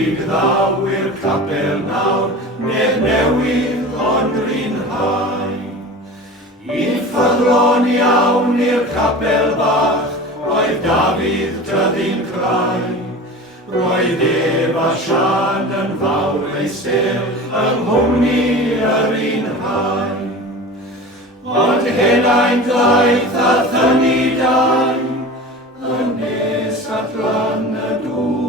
Dig ddaw i'r capel nawr, neb newydd ond rhinhau. Un ffyddlon iawn i'r capel bach, oedd Dafydd dyddi'n creu. Roedd ef a Sian yn fawr eistedd yng nghwmni yr un rhai. Ond henaint ddaeth a thynnu dau, yn nes at lan y dŵr,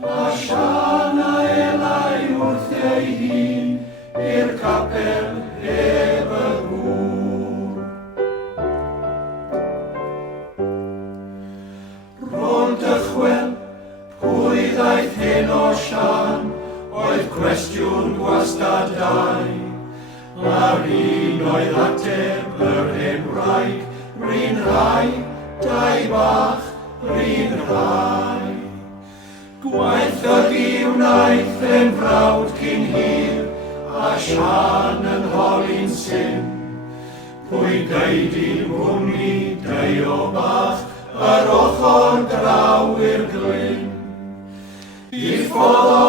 a Sian a Elai wrth ei hun i'r capel heb y gŵr. Ro'n dychwel, pwy ddaeth heno Sian, oedd cwestiwn gwastadau. A'r un oedd ateb yr hen wraig, rhinhau, dau bach, rhinhau. Gwaethygu wnaeth yn frawd cyn hir, a Sian yn holi'n syn. Pwy geid i'n mwni deu o bach, yr ochr draw i'r glyn. I ffordd